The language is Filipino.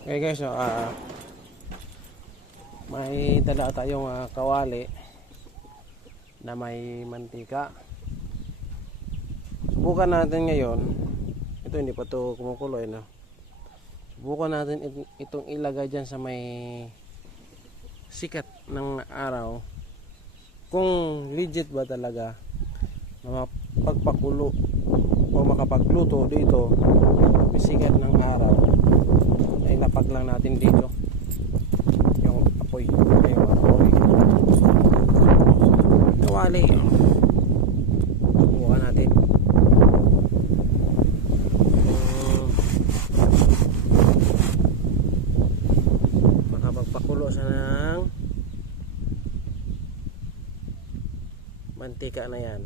Okay guys, so, may dala tayong kawali na may mantika. Subukan natin ngayon. Ito hindi pa to kumukulo, no? Subukan natin itong ilagay dyan sa may sikat ng araw, kung legit ba talaga na mapagpakulo o makapagluto dito may sikat ng araw. Ay lapag lang natin dito yung apoy, yung apoy kawali. Subukan natin makapagpakulo sa ng mantika na yan.